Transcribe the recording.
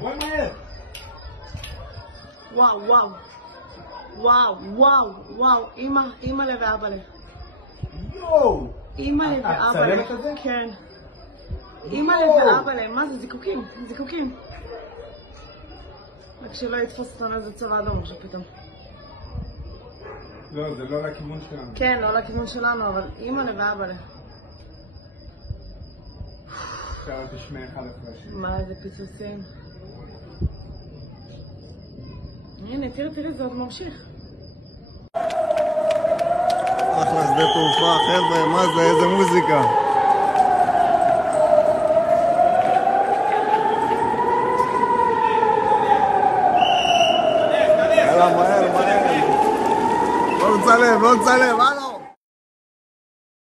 בואי מהר. וואו, אמא לב ואבא לב. יואו! אמא לב ואבא לב. צלמת את זה? כן. אמא לב ואבא לב, מה זה? זיקוקים. רק שלא יתפוס אותנו איזה צבא אדום עכשיו פתאום. לא, זה לא לכיוון שלנו. כן, לא לכיוון שלנו, אבל אמא לב ואבא לב. עכשיו תשמע אחד אחרי השני. מה איזה פיצוצים. הנה, תראי, זה עוד ממשיך. אחלה שדה תעופה, חבר'ה, מה זה, איזה מוזיקה. יאללה, מהר. בוא נצלם,